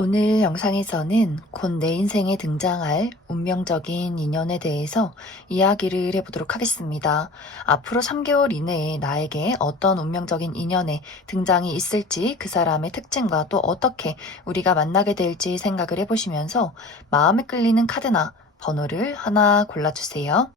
오늘 영상에서는 곧 내 인생에 등장할 운명적인 인연에 대해서 이야기를 해보도록 하겠습니다. 앞으로 3개월 이내에 나에게 어떤 운명적인 인연의 등장이 있을지, 그 사람의 특징과 또 어떻게 우리가 만나게 될지 생각을 해보시면서 마음에 끌리는 카드나 번호를 하나 골라주세요.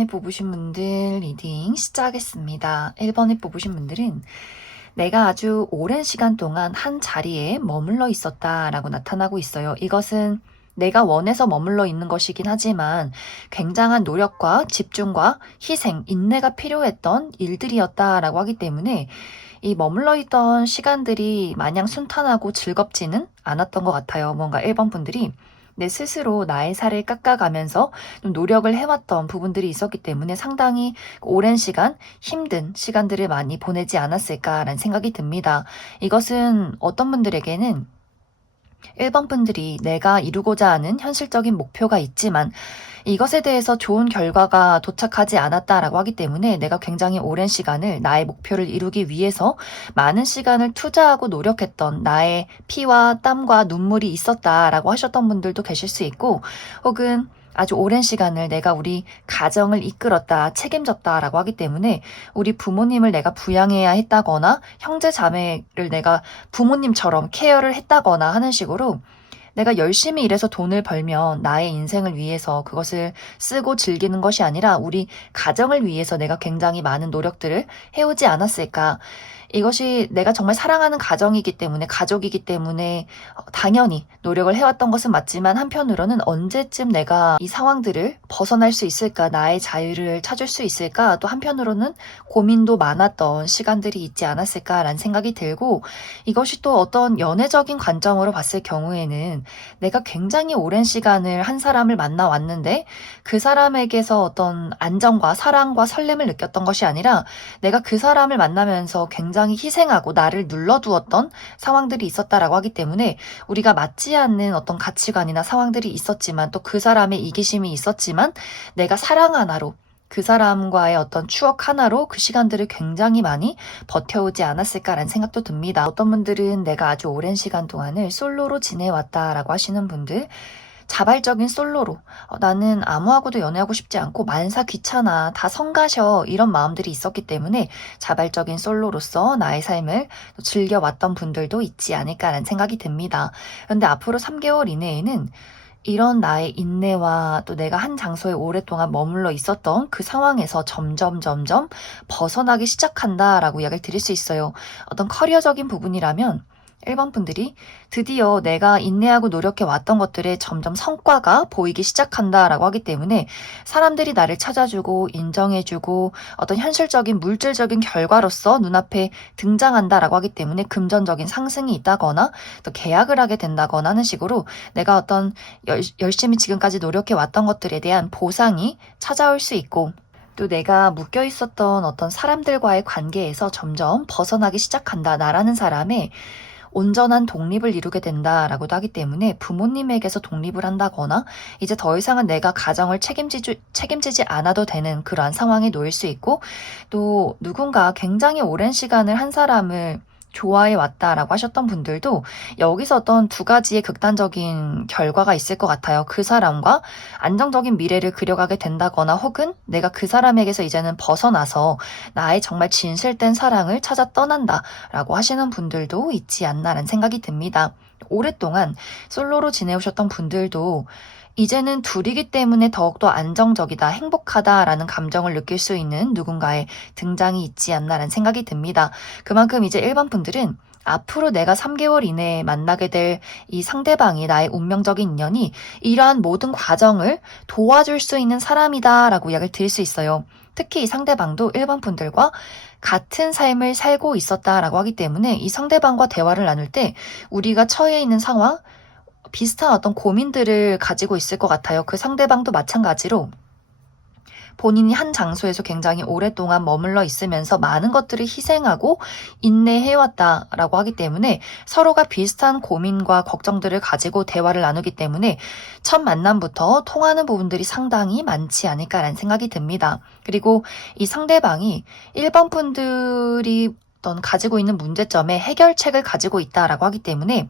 번 뽑으신 분들 리딩 시작하겠습니다. 1번에 뽑으신 분들은 내가 아주 오랜 시간 동안 한 자리에 머물러 있었다라고 나타나고 있어요. 이것은 내가 원해서 머물러 있는 것이긴 하지만 굉장한 노력과 집중과 희생, 인내가 필요했던 일들이었다라고 하기 때문에 이 머물러 있던 시간들이 마냥 순탄하고 즐겁지는 않았던 것 같아요. 뭔가 1번 분들이 내 스스로 나의 살을 깎아가면서 좀 노력을 해왔던 부분들이 있었기 때문에 상당히 오랜 시간, 힘든 시간들을 많이 보내지 않았을까라는 생각이 듭니다. 이것은 어떤 분들에게는 1번 분들이 내가 이루고자 하는 현실적인 목표가 있지만 이것에 대해서 좋은 결과가 도착하지 않았다라고 하기 때문에 내가 굉장히 오랜 시간을 나의 목표를 이루기 위해서 많은 시간을 투자하고 노력했던 나의 피와 땀과 눈물이 있었다라고 하셨던 분들도 계실 수 있고, 혹은 아주 오랜 시간을 내가 우리 가정을 이끌었다, 책임졌다라고 하기 때문에 우리 부모님을 내가 부양해야 했다거나 형제 자매를 내가 부모님처럼 케어를 했다거나 하는 식으로 내가 열심히 일해서 돈을 벌면 나의 인생을 위해서 그것을 쓰고 즐기는 것이 아니라 우리 가정을 위해서 내가 굉장히 많은 노력들을 해오지 않았을까. 이것이 내가 정말 사랑하는 가정이기 때문에, 가족이기 때문에 당연히 노력을 해왔던 것은 맞지만 한편으로는 언제쯤 내가 이 상황들을 벗어날 수 있을까, 나의 자유를 찾을 수 있을까, 또 한편으로는 고민도 많았던 시간들이 있지 않았을까라는 생각이 들고, 이것이 또 어떤 연애적인 관점으로 봤을 경우에는 내가 굉장히 오랜 시간을 한 사람을 만나왔는데 그 사람에게서 어떤 안정과 사랑과 설렘을 느꼈던 것이 아니라 내가 그 사람을 만나면서 굉장히 희생하고 나를 눌러두었던 상황들이 있었다라고 하기 때문에 우리가 맞지 않는 어떤 가치관이나 상황들이 있었지만 또 그 사람의 이기심이 있었지만 내가 사랑 하나로 그 사람과의 어떤 추억 하나로 그 시간들을 굉장히 많이 버텨오지 않았을까라는 생각도 듭니다. 어떤 분들은 내가 아주 오랜 시간 동안을 솔로로 지내왔다라고 하시는 분들, 자발적인 솔로로 나는 아무하고도 연애하고 싶지 않고 만사 귀찮아, 다 성가셔, 이런 마음들이 있었기 때문에 자발적인 솔로로서 나의 삶을 즐겨왔던 분들도 있지 않을까라는 생각이 듭니다. 그런데 앞으로 3개월 이내에는 이런 나의 인내와 또 내가 한 장소에 오랫동안 머물러 있었던 그 상황에서 점점 벗어나기 시작한다라고 이야기를 드릴 수 있어요. 어떤 커리어적인 부분이라면 1번 분들이 드디어 내가 인내하고 노력해 왔던 것들의 점점 성과가 보이기 시작한다라고 하기 때문에 사람들이 나를 찾아주고 인정해주고 어떤 현실적인 물질적인 결과로서 눈앞에 등장한다라고 하기 때문에 금전적인 상승이 있다거나 또 계약을 하게 된다거나 하는 식으로 내가 어떤 열심히 지금까지 노력해 왔던 것들에 대한 보상이 찾아올 수 있고 또 내가 묶여 있었던 어떤 사람들과의 관계에서 점점 벗어나기 시작한다. 나라는 사람의 온전한 독립을 이루게 된다라고도 하기 때문에 부모님에게서 독립을 한다거나 이제 더 이상은 내가 가정을 책임지지 않아도 되는 그러한 상황에 놓일 수 있고 또 누군가 굉장히 오랜 시간을 한 사람을 좋아해 왔다라고 하셨던 분들도 여기서 어떤 두 가지의 극단적인 결과가 있을 것 같아요. 그 사람과 안정적인 미래를 그려가게 된다거나 혹은 내가 그 사람에게서 이제는 벗어나서 나의 정말 진실된 사랑을 찾아 떠난다라고 하시는 분들도 있지 않나라는 생각이 듭니다. 오랫동안 솔로로 지내오셨던 분들도 이제는 둘이기 때문에 더욱더 안정적이다, 행복하다라는 감정을 느낄 수 있는 누군가의 등장이 있지 않나라는 생각이 듭니다. 그만큼 이제 1번 분들은 앞으로 내가 3개월 이내에 만나게 될 이 상대방이 나의 운명적인 인연이 이러한 모든 과정을 도와줄 수 있는 사람이다라고 이야기를 드릴 수 있어요. 특히 이 상대방도 1번 분들과 같은 삶을 살고 있었다라고 하기 때문에 이 상대방과 대화를 나눌 때 우리가 처해 있는 상황, 비슷한 어떤 고민들을 가지고 있을 것 같아요. 그 상대방도 마찬가지로 본인이 한 장소에서 굉장히 오랫동안 머물러 있으면서 많은 것들을 희생하고 인내해왔다라고 하기 때문에 서로가 비슷한 고민과 걱정들을 가지고 대화를 나누기 때문에 첫 만남부터 통하는 부분들이 상당히 많지 않을까라는 생각이 듭니다. 그리고 이 상대방이 1번 분들이 어떤 가지고 있는 문제점에 해결책을 가지고 있다라고 하기 때문에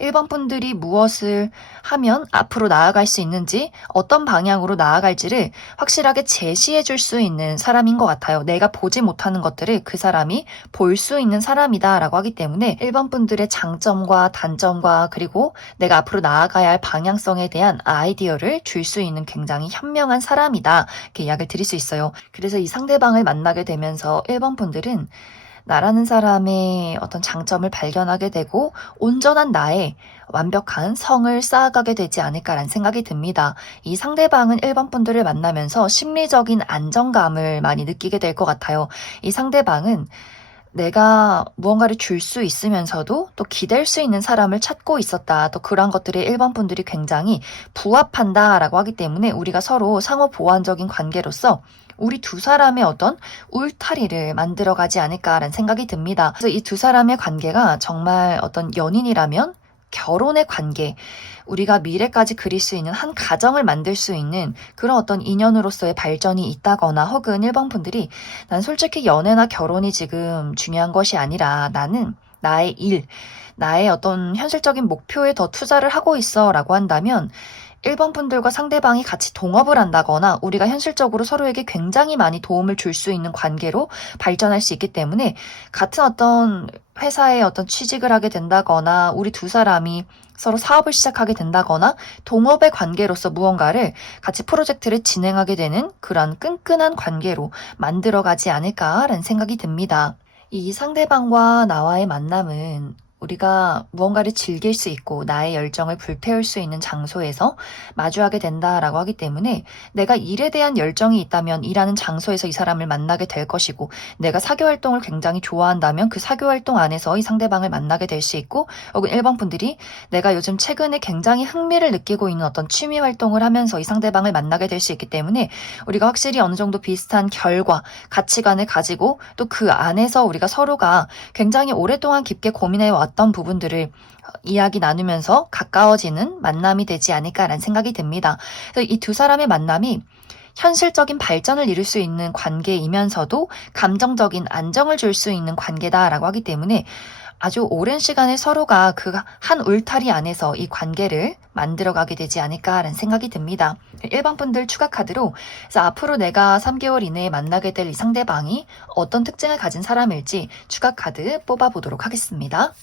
1번 분들이 무엇을 하면 앞으로 나아갈 수 있는지 어떤 방향으로 나아갈지를 확실하게 제시해 줄 수 있는 사람인 것 같아요. 내가 보지 못하는 것들을 그 사람이 볼 수 있는 사람이다 라고 하기 때문에 1번 분들의 장점과 단점과 그리고 내가 앞으로 나아가야 할 방향성에 대한 아이디어를 줄 수 있는 굉장히 현명한 사람이다. 이렇게 이야기를 드릴 수 있어요. 그래서 이 상대방을 만나게 되면서 1번 분들은 나라는 사람의 어떤 장점을 발견하게 되고 온전한 나의 완벽한 성을 쌓아가게 되지 않을까라는 생각이 듭니다. 이 상대방은 1번 분들을 만나면서 심리적인 안정감을 많이 느끼게 될 것 같아요. 이 상대방은 내가 무언가를 줄 수 있으면서도 또 기댈 수 있는 사람을 찾고 있었다. 또 그런 것들이 1번 분들이 굉장히 부합한다라고 하기 때문에 우리가 서로 상호 보완적인 관계로서 우리 두 사람의 어떤 울타리를 만들어가지 않을까라는 생각이 듭니다. 그래서 이 두 사람의 관계가 정말 어떤 연인이라면 결혼의 관계, 우리가 미래까지 그릴 수 있는 한 가정을 만들 수 있는 그런 어떤 인연으로서의 발전이 있다거나 혹은 1번 분들이 난 솔직히 연애나 결혼이 지금 중요한 것이 아니라 나는 나의 일, 나의 어떤 현실적인 목표에 더 투자를 하고 있어 라고 한다면 1번 분들과 상대방이 같이 동업을 한다거나 우리가 현실적으로 서로에게 굉장히 많이 도움을 줄 수 있는 관계로 발전할 수 있기 때문에 같은 어떤 회사에 어떤 취직을 하게 된다거나 우리 두 사람이 서로 사업을 시작하게 된다거나 동업의 관계로서 무언가를 같이 프로젝트를 진행하게 되는 그런 끈끈한 관계로 만들어가지 않을까라는 생각이 듭니다. 이 상대방과 나와의 만남은 우리가 무언가를 즐길 수 있고 나의 열정을 불태울 수 있는 장소에서 마주하게 된다라고 하기 때문에 내가 일에 대한 열정이 있다면 일하는 장소에서 이 사람을 만나게 될 것이고 내가 사교 활동을 굉장히 좋아한다면 그 사교 활동 안에서 이 상대방을 만나게 될 수 있고 혹은 1번 분들이 내가 요즘 최근에 굉장히 흥미를 느끼고 있는 어떤 취미 활동을 하면서 이 상대방을 만나게 될 수 있기 때문에 우리가 확실히 어느 정도 비슷한 결과, 가치관을 가지고 또 그 안에서 우리가 서로가 굉장히 오랫동안 깊게 고민해 왔던 부분들을 이야기 나누면서 가까워지는 만남이 되지 않을까라는 생각이 듭니다. 그래서 이 두 사람의 만남이 현실적인 발전을 이룰 수 있는 관계이면서도 감정적인 안정을 줄 수 있는 관계다라고 하기 때문에 아주 오랜 시간을 서로가 그 한 울타리 안에서 이 관계를 만들어가게 되지 않을까라는 생각이 듭니다. 1번 분들 추가 카드로 그래서 앞으로 내가 3개월 이내에 만나게 될 이 상대방이 어떤 특징을 가진 사람일지 추가 카드 뽑아보도록 하겠습니다.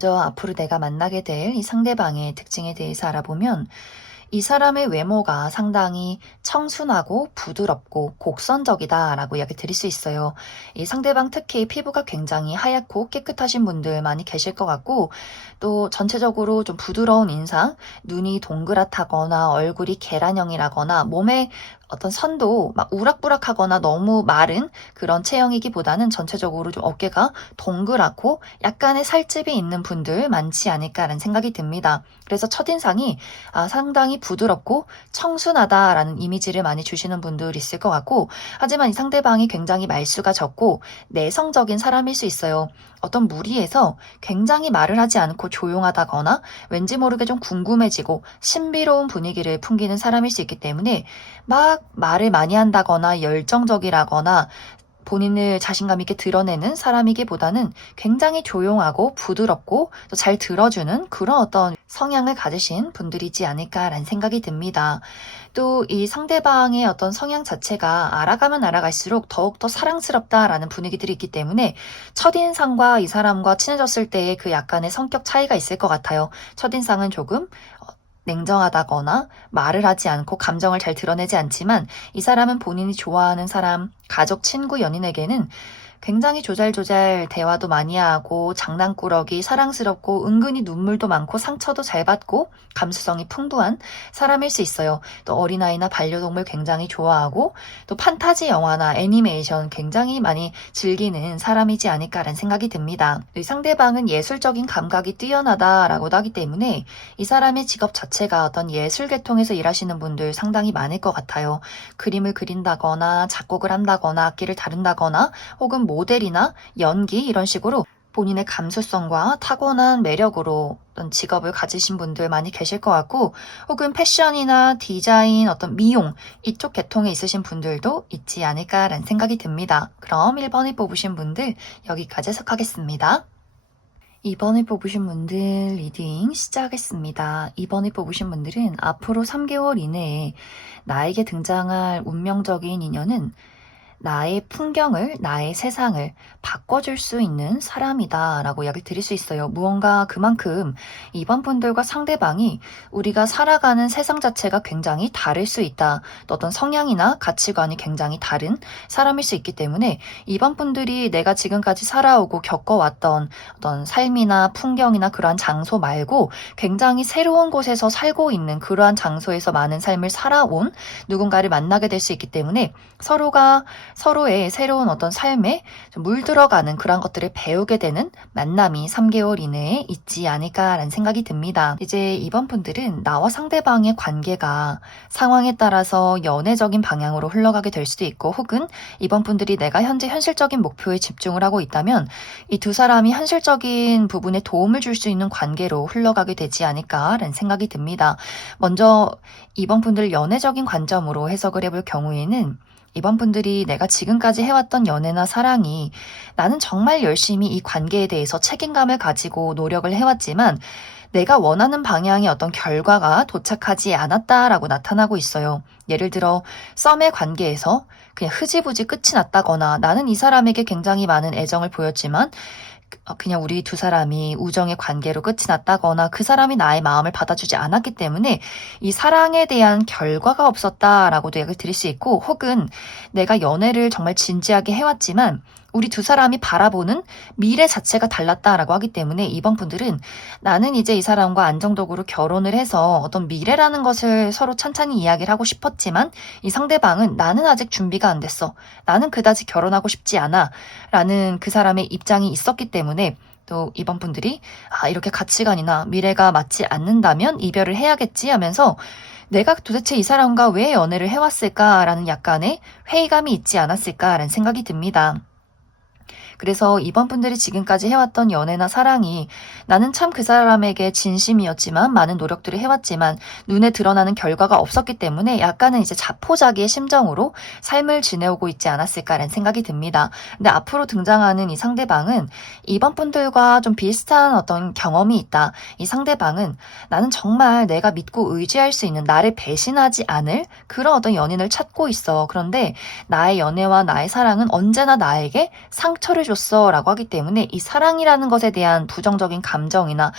저 앞으로 내가 만나게 될 이 상대방의 특징에 대해서 알아보면 이 사람의 외모가 상당히 청순하고 부드럽고 곡선적이다라고 이야기 드릴 수 있어요. 이 상대방 특히 피부가 굉장히 하얗고 깨끗하신 분들 많이 계실 것 같고 또 전체적으로 좀 부드러운 인상, 눈이 동그랗다거나 얼굴이 계란형이라거나 몸에 어떤 선도 막 우락부락하거나 너무 마른 그런 체형이기보다는 전체적으로 좀 어깨가 동그랗고 약간의 살집이 있는 분들 많지 않을까라는 생각이 듭니다. 그래서 첫인상이 상당히 부드럽고 청순하다라는 이미지를 많이 주시는 분들 있을 것 같고 하지만 이 상대방이 굉장히 말수가 적고 내성적인 사람일 수 있어요. 어떤 무리에서 굉장히 말을 하지 않고 조용하다거나 왠지 모르게 좀 궁금해지고 신비로운 분위기를 풍기는 사람일 수 있기 때문에 막 말을 많이 한다거나 열정적이라거나 본인을 자신감 있게 드러내는 사람이기보다는 굉장히 조용하고 부드럽고 또 잘 들어주는 그런 어떤 성향을 가지신 분들이지 않을까라는 생각이 듭니다. 또 이 상대방의 어떤 성향 자체가 알아가면 알아갈수록 더욱더 사랑스럽다라는 분위기들이 있기 때문에 첫인상과 이 사람과 친해졌을 때의 그 약간의 성격 차이가 있을 것 같아요. 첫인상은 조금 냉정하다거나 말을 하지 않고 감정을 잘 드러내지 않지만 이 사람은 본인이 좋아하는 사람, 가족, 친구, 연인에게는 굉장히 조잘조잘 대화도 많이 하고 장난꾸러기, 사랑스럽고 은근히 눈물도 많고 상처도 잘 받고 감수성이 풍부한 사람일 수 있어요. 또 어린아이나 반려동물 굉장히 좋아하고 또 판타지 영화나 애니메이션 굉장히 많이 즐기는 사람이지 않을까라는 생각이 듭니다. 이 상대방은 예술적인 감각이 뛰어나다라고도 하기 때문에 이 사람의 직업 자체가 어떤 예술 계통에서 일하시는 분들 상당히 많을 것 같아요. 그림을 그린다거나 작곡을 한다거나 악기를 다룬다거나 혹은 모델이나 연기 이런 식으로 본인의 감수성과 타고난 매력으로 어떤 직업을 가지신 분들 많이 계실 것 같고 혹은 패션이나 디자인, 어떤 미용 이쪽 계통에 있으신 분들도 있지 않을까라는 생각이 듭니다. 그럼 1번을 뽑으신 분들 여기까지 해석하겠습니다. 2번을 뽑으신 분들 리딩 시작하겠습니다. 2번을 뽑으신 분들은 앞으로 3개월 이내에 나에게 등장할 운명적인 인연은 나의 풍경을, 나의 세상을 바꿔줄 수 있는 사람이다 라고 이야기 드릴 수 있어요. 무언가 그만큼 이번 분들과 상대방이 우리가 살아가는 세상 자체가 굉장히 다를 수 있다. 또 어떤 성향이나 가치관이 굉장히 다른 사람일 수 있기 때문에 이번 분들이 내가 지금까지 살아오고 겪어왔던 어떤 삶이나 풍경이나 그러한 장소 말고 굉장히 새로운 곳에서 살고 있는 그러한 장소에서 많은 삶을 살아온 누군가를 만나게 될 수 있기 때문에 서로가 서로의 새로운 어떤 삶에 좀 물들어가는 그런 것들을 배우게 되는 만남이 3개월 이내에 있지 않을까라는 생각이 듭니다. 이제 이번 분들은 나와 상대방의 관계가 상황에 따라서 연애적인 방향으로 흘러가게 될 수도 있고 혹은 이번 분들이 내가 현재 현실적인 목표에 집중을 하고 있다면 이 두 사람이 현실적인 부분에 도움을 줄 수 있는 관계로 흘러가게 되지 않을까라는 생각이 듭니다. 먼저 이번 분들 연애적인 관점으로 해석을 해볼 경우에는 이번 분들이 내가 지금까지 해왔던 연애나 사랑이 나는 정말 열심히 이 관계에 대해서 책임감을 가지고 노력을 해왔지만 내가 원하는 방향의 어떤 결과가 도착하지 않았다라고 나타나고 있어요. 예를 들어 썸의 관계에서 그냥 흐지부지 끝이 났다거나 나는 이 사람에게 굉장히 많은 애정을 보였지만 그냥 우리 두 사람이 우정의 관계로 끝이 났다거나 그 사람이 나의 마음을 받아주지 않았기 때문에 이 사랑에 대한 결과가 없었다라고도 얘기를 드릴 수 있고 혹은 내가 연애를 정말 진지하게 해왔지만 우리 두 사람이 바라보는 미래 자체가 달랐다라고 하기 때문에 이번 분들은 나는 이제 이 사람과 안정적으로 결혼을 해서 어떤 미래라는 것을 서로 찬찬히 이야기를 하고 싶었지만 이 상대방은 나는 아직 준비가 안 됐어. 나는 그다지 결혼하고 싶지 않아. 라는 그 사람의 입장이 있었기 때문에 또 이번 분들이 이렇게 가치관이나 미래가 맞지 않는다면 이별을 해야겠지 하면서 내가 도대체 이 사람과 왜 연애를 해왔을까라는 약간의 회의감이 있지 않았을까라는 생각이 듭니다. 그래서 이번 분들이 지금까지 해왔던 연애나 사랑이 나는 참 그 사람에게 진심이었지만 많은 노력들을 해왔지만 눈에 드러나는 결과가 없었기 때문에 약간은 이제 자포자기의 심정으로 삶을 지내오고 있지 않았을까라는 생각이 듭니다. 근데 앞으로 등장하는 이 상대방은 이번 분들과 좀 비슷한 어떤 경험이 있다. 이 상대방은 나는 정말 내가 믿고 의지할 수 있는 나를 배신하지 않을 그런 어떤 연인을 찾고 있어. 그런데 나의 연애와 나의 사랑은 언제나 나에게 상처를 사랑해줬어 라고 하기 때문에 이 사랑이라는 것에 대한 부정적인 감정이나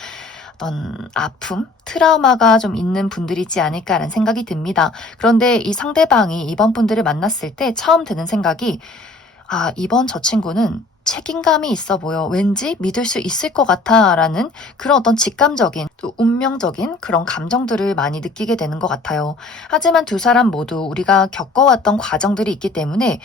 어떤 아픔, 트라우마가 좀 있는 분들이지 않을까라는 생각이 듭니다. 그런데 이 상대방이 이번 분들을 만났을 때 처음 드는 생각이 이번 저 친구는 책임감이 있어 보여. 왠지 믿을 수 있을 것 같아. 라는 그런 어떤 직감적인 또 운명적인 그런 감정들을 많이 느끼게 되는 것 같아요. 하지만 두 사람 모두 우리가 겪어왔던 과정들이 있기 때문에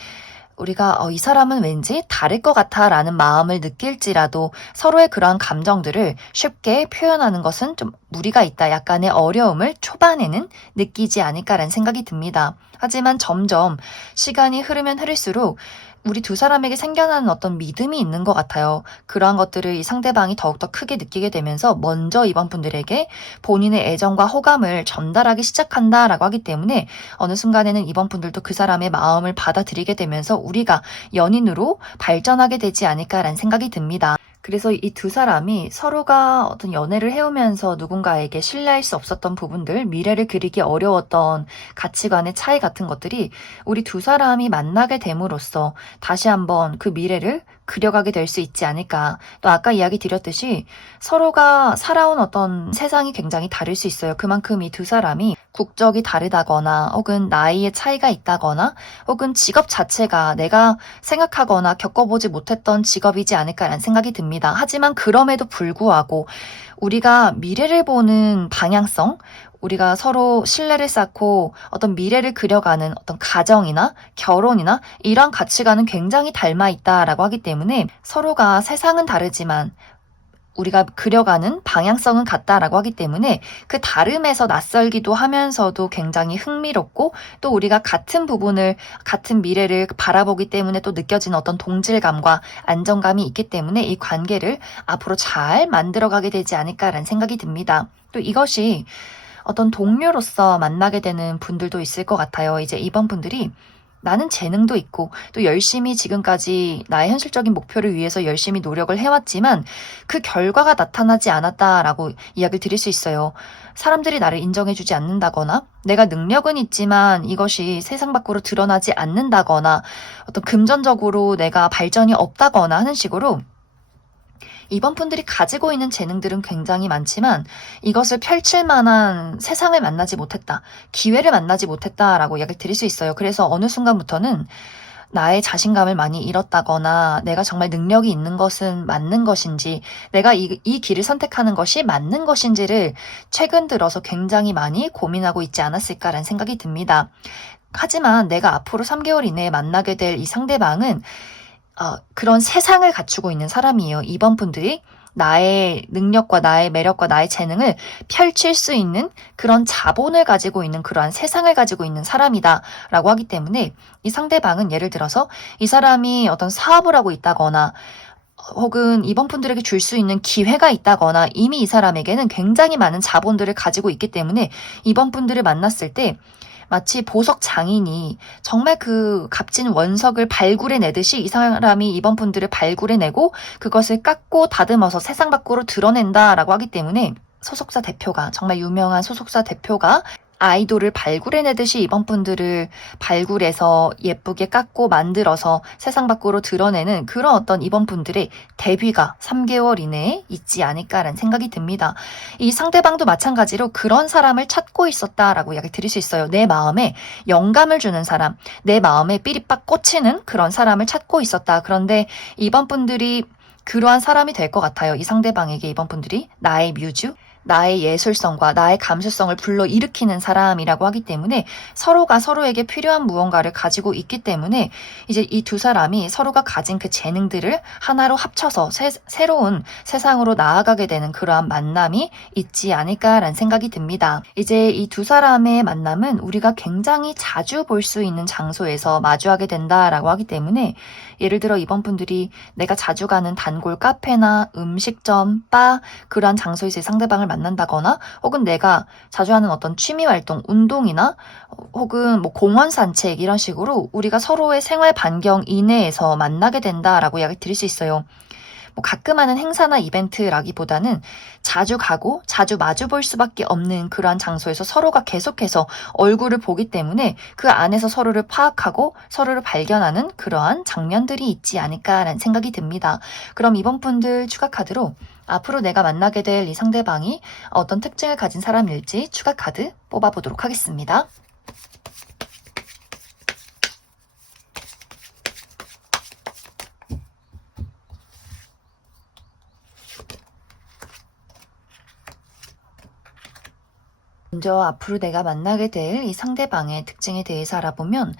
우리가 이 사람은 왠지 다를 것 같아 라는 마음을 느낄지라도 서로의 그러한 감정들을 쉽게 표현하는 것은 좀 무리가 있다. 약간의 어려움을 초반에는 느끼지 않을까라는 생각이 듭니다. 하지만 점점 시간이 흐르면 흐를수록 우리 두 사람에게 생겨나는 어떤 믿음이 있는 것 같아요. 그러한 것들을 이 상대방이 더욱더 크게 느끼게 되면서 먼저 이번 분들에게 본인의 애정과 호감을 전달하기 시작한다라고 하기 때문에 어느 순간에는 이번 분들도 그 사람의 마음을 받아들이게 되면서 우리가 연인으로 발전하게 되지 않을까라는 생각이 듭니다. 그래서 이 두 사람이 서로가 어떤 연애를 해오면서 누군가에게 신뢰할 수 없었던 부분들, 미래를 그리기 어려웠던 가치관의 차이 같은 것들이 우리 두 사람이 만나게 됨으로써 다시 한번 그 미래를 그려가게 될 수 있지 않을까. 또 아까 이야기 드렸듯이 서로가 살아온 어떤 세상이 굉장히 다를 수 있어요. 그만큼 이 두 사람이 국적이 다르다거나 혹은 나이의 차이가 있다거나 혹은 직업 자체가 내가 생각하거나 겪어보지 못했던 직업이지 않을까라는 생각이 듭니다. 하지만 그럼에도 불구하고 우리가 미래를 보는 방향성, 우리가 서로 신뢰를 쌓고 어떤 미래를 그려가는 어떤 가정이나 결혼이나 이런 가치관은 굉장히 닮아 있다라고 하기 때문에 서로가 세상은 다르지만 우리가 그려가는 방향성은 같다라고 하기 때문에 그 다름에서 낯설기도 하면서도 굉장히 흥미롭고 또 우리가 같은 부분을 같은 미래를 바라보기 때문에 또 느껴지는 어떤 동질감과 안정감이 있기 때문에 이 관계를 앞으로 잘 만들어가게 되지 않을까라는 생각이 듭니다. 또 이것이 어떤 동료로서 만나게 되는 분들도 있을 것 같아요. 이제 이번 분들이 나는 재능도 있고 또 열심히 지금까지 나의 현실적인 목표를 위해서 열심히 노력을 해왔지만 그 결과가 나타나지 않았다라고 이야기를 드릴 수 있어요. 사람들이 나를 인정해주지 않는다거나 내가 능력은 있지만 이것이 세상 밖으로 드러나지 않는다거나 어떤 금전적으로 내가 발전이 없다거나 하는 식으로 이번 분들이 가지고 있는 재능들은 굉장히 많지만 이것을 펼칠 만한 세상을 만나지 못했다. 기회를 만나지 못했다라고 이야기를 드릴 수 있어요. 그래서 어느 순간부터는 나의 자신감을 많이 잃었다거나 내가 정말 능력이 있는 것은 맞는 것인지 내가 이 길을 선택하는 것이 맞는 것인지를 최근 들어서 굉장히 많이 고민하고 있지 않았을까라는 생각이 듭니다. 하지만 내가 앞으로 3개월 이내에 만나게 될 이 상대방은 그런 세상을 갖추고 있는 사람이에요. 이번 분들이 나의 능력과 나의 매력과 나의 재능을 펼칠 수 있는 그런 자본을 가지고 있는 그러한 세상을 가지고 있는 사람이다라고 하기 때문에 이 상대방은 예를 들어서 이 사람이 어떤 사업을 하고 있다거나 혹은 이번 분들에게 줄 수 있는 기회가 있다거나 이미 이 사람에게는 굉장히 많은 자본들을 가지고 있기 때문에 이번 분들을 만났을 때 마치 보석 장인이 정말 그 값진 원석을 발굴해내듯이 이 사람이 이번 분들을 발굴해내고 그것을 깎고 다듬어서 세상 밖으로 드러낸다라고 하기 때문에 소속사 대표가 정말 유명한 소속사 대표가 아이돌을 발굴해내듯이 이번 분들을 발굴해서 예쁘게 깎고 만들어서 세상 밖으로 드러내는 그런 어떤 이번 분들의 데뷔가 3개월 이내에 있지 않을까라는 생각이 듭니다. 이 상대방도 마찬가지로 그런 사람을 찾고 있었다라고 이야기 드릴 수 있어요. 내 마음에 영감을 주는 사람, 내 마음에 삐리빡 꽂히는 그런 사람을 찾고 있었다. 그런데 이번 분들이 그러한 사람이 될 것 같아요. 이 상대방에게 이번 분들이 나의 뮤즈, 나의 예술성과 나의 감수성을 불러일으키는 사람이라고 하기 때문에 서로가 서로에게 필요한 무언가를 가지고 있기 때문에 이제 이 두 사람이 서로가 가진 그 재능들을 하나로 합쳐서 새로운 세상으로 나아가게 되는 그러한 만남이 있지 않을까라는 생각이 듭니다. 이제 이 두 사람의 만남은 우리가 굉장히 자주 볼 수 있는 장소에서 마주하게 된다라고 하기 때문에 예를 들어 이번 분들이 내가 자주 가는 단골 카페나 음식점, 바 그러한 장소에서 상대방을 만난다거나 혹은 내가 자주 하는 어떤 취미 활동, 운동이나 혹은 뭐 공원 산책 이런 식으로 우리가 서로의 생활 반경 이내에서 만나게 된다라고 이야기 드릴 수 있어요. 뭐 가끔 하는 행사나 이벤트라기보다는 자주 가고 자주 마주 볼 수밖에 없는 그러한 장소에서 서로가 계속해서 얼굴을 보기 때문에 그 안에서 서로를 파악하고 서로를 발견하는 그러한 장면들이 있지 않을까라는 생각이 듭니다. 그럼 이번 분들 추가 카드로 앞으로 내가 만나게 될 이 상대방이 어떤 특징을 가진 사람일지 추가 카드 뽑아보도록 하겠습니다. 먼저 앞으로 내가 만나게 될 이 상대방의 특징에 대해서 알아보면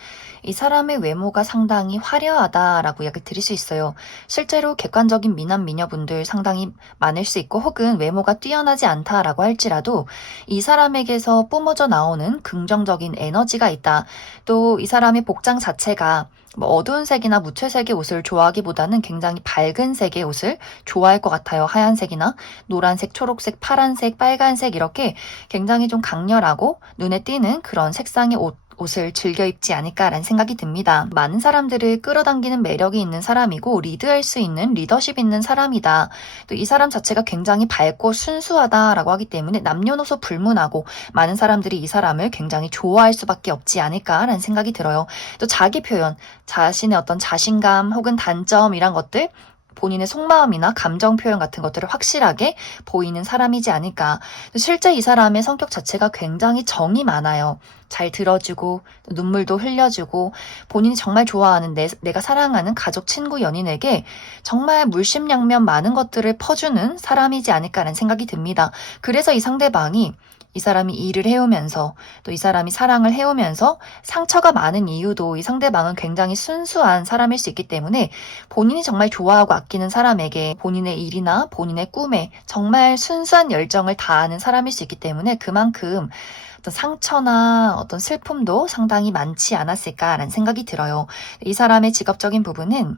이 사람의 외모가 상당히 화려하다라고 이야기 드릴 수 있어요. 실제로 객관적인 미남 미녀분들 상당히 많을 수 있고 혹은 외모가 뛰어나지 않다라고 할지라도 이 사람에게서 뿜어져 나오는 긍정적인 에너지가 있다. 또 이 사람의 복장 자체가 뭐 어두운 색이나 무채색의 옷을 좋아하기보다는 굉장히 밝은 색의 옷을 좋아할 것 같아요. 하얀색이나 노란색, 초록색, 파란색, 빨간색 이렇게 굉장히 좀 강렬하고 눈에 띄는 그런 색상의 옷을 즐겨 입지 않을까라는 생각이 듭니다. 많은 사람들을 끌어당기는 매력이 있는 사람이고 리드할 수 있는 리더십 있는 사람이다. 또 이 사람 자체가 굉장히 밝고 순수하다라고 하기 때문에 남녀노소 불문하고 많은 사람들이 이 사람을 굉장히 좋아할 수밖에 없지 않을까라는 생각이 들어요. 또 자기 표현, 자신의 어떤 자신감 혹은 단점 이란 것들 본인의 속마음이나 감정 표현 같은 것들을 확실하게 보이는 사람이지 않을까. 실제 이 사람의 성격 자체가 굉장히 정이 많아요. 잘 들어주고 눈물도 흘려주고 본인이 정말 좋아하는 내가 사랑하는 가족, 친구, 연인에게 정말 물심양면 많은 것들을 퍼주는 사람이지 않을까라는 생각이 듭니다. 그래서 이 상대방이 이 사람이 일을 해오면서 또 이 사람이 사랑을 해오면서 상처가 많은 이유도 이 상대방은 굉장히 순수한 사람일 수 있기 때문에 본인이 정말 좋아하고 아끼는 사람에게 본인의 일이나 본인의 꿈에 정말 순수한 열정을 다하는 사람일 수 있기 때문에 그만큼 어떤 상처나 어떤 슬픔도 상당히 많지 않았을까라는 생각이 들어요. 이 사람의 직업적인 부분은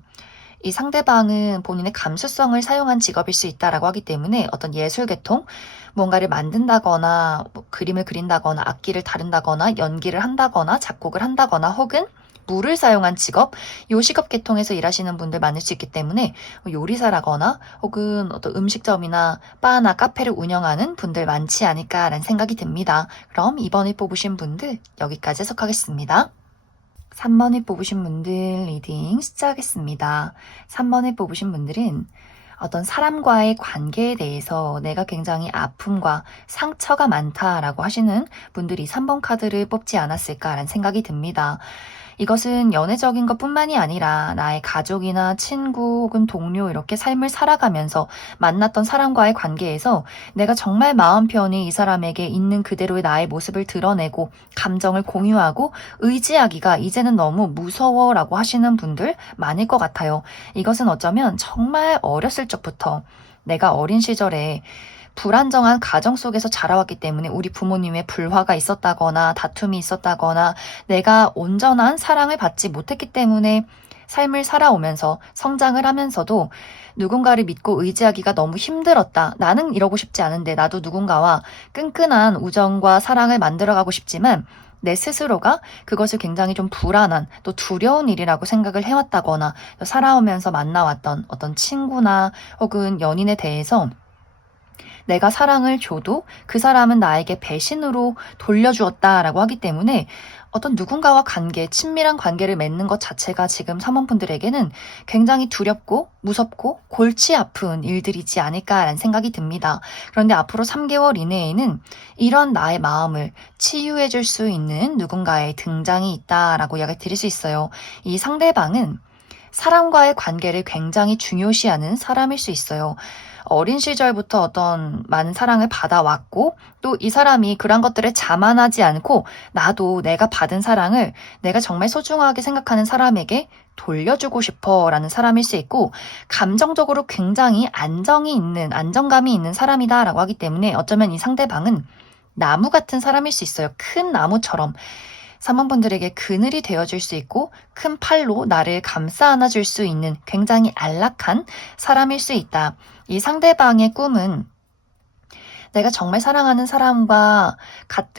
이 상대방은 본인의 감수성을 사용한 직업일 수 있다라고 하기 때문에 어떤 예술 계통, 뭔가를 만든다거나 뭐 그림을 그린다거나 악기를 다룬다거나 연기를 한다거나 작곡을 한다거나 혹은 물을 사용한 직업, 요식업 계통에서 일하시는 분들 많을 수 있기 때문에 요리사라거나 혹은 어떤 음식점이나 바나 카페를 운영하는 분들 많지 않을까라는 생각이 듭니다. 그럼 이번에 뽑으신 분들 여기까지 해석하겠습니다. 3번을 뽑으신 분들 리딩 시작하겠습니다. 3번을 뽑으신 분들은 어떤 사람과의 관계에 대해서 내가 굉장히 아픔과 상처가 많다라고 하시는 분들이 3번 카드를 뽑지 않았을까라는 생각이 듭니다. 이것은 연애적인 것뿐만이 아니라 나의 가족이나 친구 혹은 동료 이렇게 삶을 살아가면서 만났던 사람과의 관계에서 내가 정말 마음 편히 이 사람에게 있는 그대로의 나의 모습을 드러내고 감정을 공유하고 의지하기가 이제는 너무 무서워라고 하시는 분들 많을 것 같아요. 이것은 어쩌면 정말 어렸을 적부터 내가 어린 시절에 불안정한 가정 속에서 자라왔기 때문에 우리 부모님의 불화가 있었다거나 다툼이 있었다거나 내가 온전한 사랑을 받지 못했기 때문에 삶을 살아오면서 성장을 하면서도 누군가를 믿고 의지하기가 너무 힘들었다. 나는 이러고 싶지 않은데 나도 누군가와 끈끈한 우정과 사랑을 만들어가고 싶지만 내 스스로가 그것을 굉장히 좀 불안한 또 두려운 일이라고 생각을 해왔다거나 살아오면서 만나왔던 어떤 친구나 혹은 연인에 대해서 내가 사랑을 줘도 그 사람은 나에게 배신으로 돌려주었다라고 하기 때문에 어떤 누군가와 관계, 친밀한 관계를 맺는 것 자체가 지금 사모분들에게는 굉장히 두렵고 무섭고 골치 아픈 일들이지 않을까라는 생각이 듭니다. 그런데 앞으로 3개월 이내에는 이런 나의 마음을 치유해 줄 수 있는 누군가의 등장이 있다라고 이야기 드릴 수 있어요. 이 상대방은 사람과의 관계를 굉장히 중요시하는 사람일 수 있어요. 어린 시절부터 어떤 많은 사랑을 받아왔고 또 이 사람이 그런 것들을 자만하지 않고 나도 내가 받은 사랑을 내가 정말 소중하게 생각하는 사람에게 돌려주고 싶어 라는 사람일 수 있고 감정적으로 굉장히 안정감이 있는 사람이다 라고 하기 때문에 어쩌면 이 상대방은 나무 같은 사람일 수 있어요. 큰 나무처럼 사모분들에게 그늘이 되어줄 수 있고 큰 팔로 나를 감싸 안아줄 수 있는 굉장히 안락한 사람일 수 있다. 이 상대방의 꿈은 내가 정말 사랑하는 사람과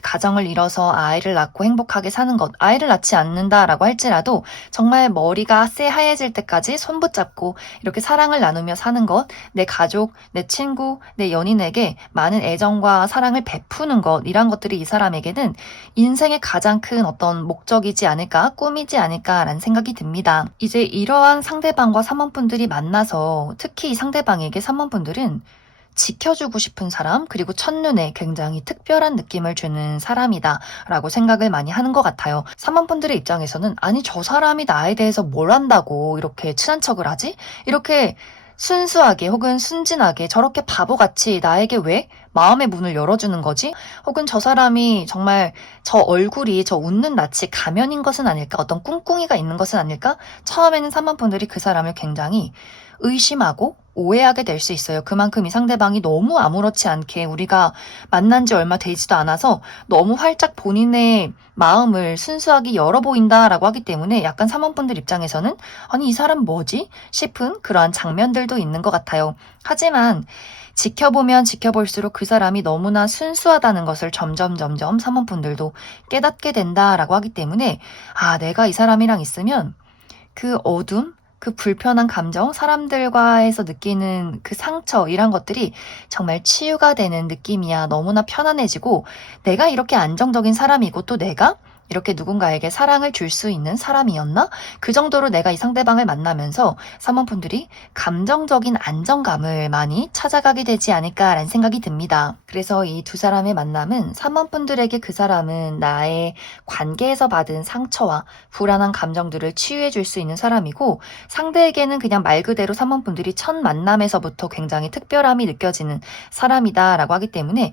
가정을 이뤄서 아이를 낳고 행복하게 사는 것, 아이를 낳지 않는다라고 할지라도 정말 머리가 새하얘질 때까지 손 붙잡고 이렇게 사랑을 나누며 사는 것, 내 가족, 내 친구, 내 연인에게 많은 애정과 사랑을 베푸는 것, 이런 것들이 이 사람에게는 인생의 가장 큰 어떤 목적이지 않을까, 꿈이지 않을까라는 생각이 듭니다. 이제 이러한 상대방과 사모분들이 만나서 특히 이 상대방에게 사모분들은 지켜주고 싶은 사람, 그리고 첫눈에 굉장히 특별한 느낌을 주는 사람이다 라고 생각을 많이 하는 것 같아요. 사모분들의 입장에서는 아니 저 사람이 나에 대해서 뭘 안다고 이렇게 친한 척을 하지? 이렇게 순수하게 혹은 순진하게 저렇게 바보같이 나에게 왜 마음의 문을 열어주는 거지? 혹은 저 사람이 정말 저 얼굴이 저 웃는 낯이 가면인 것은 아닐까? 어떤 꿍꿍이가 있는 것은 아닐까? 처음에는 사모분들이 그 사람을 굉장히 의심하고 오해하게 될 수 있어요. 그만큼 이 상대방이 너무 아무렇지 않게 우리가 만난 지 얼마 되지도 않아서 너무 활짝 본인의 마음을 순수하게 열어 보인다라고 하기 때문에 약간 사모분들 입장에서는 아니 이 사람 뭐지? 싶은 그러한 장면들도 있는 것 같아요. 하지만 지켜보면 지켜볼수록 그 사람이 너무나 순수하다는 것을 점점 사모분들도 깨닫게 된다라고 하기 때문에 아 내가 이 사람이랑 있으면 그 어둠, 그 불편한 감정, 사람들과에서 느끼는 그 상처 이런 것들이 정말 치유가 되는 느낌이야. 너무나 편안해지고 내가 이렇게 안정적인 사람이고 또 내가 이렇게 누군가에게 사랑을 줄 수 있는 사람이었나? 그 정도로 내가 이 상대방을 만나면서 사모분들이 감정적인 안정감을 많이 찾아가게 되지 않을까라는 생각이 듭니다. 그래서 이 두 사람의 만남은 사모분들에게 그 사람은 나의 관계에서 받은 상처와 불안한 감정들을 치유해 줄 수 있는 사람이고 상대에게는 그냥 말 그대로 사모분들이 첫 만남에서부터 굉장히 특별함이 느껴지는 사람이다라고 하기 때문에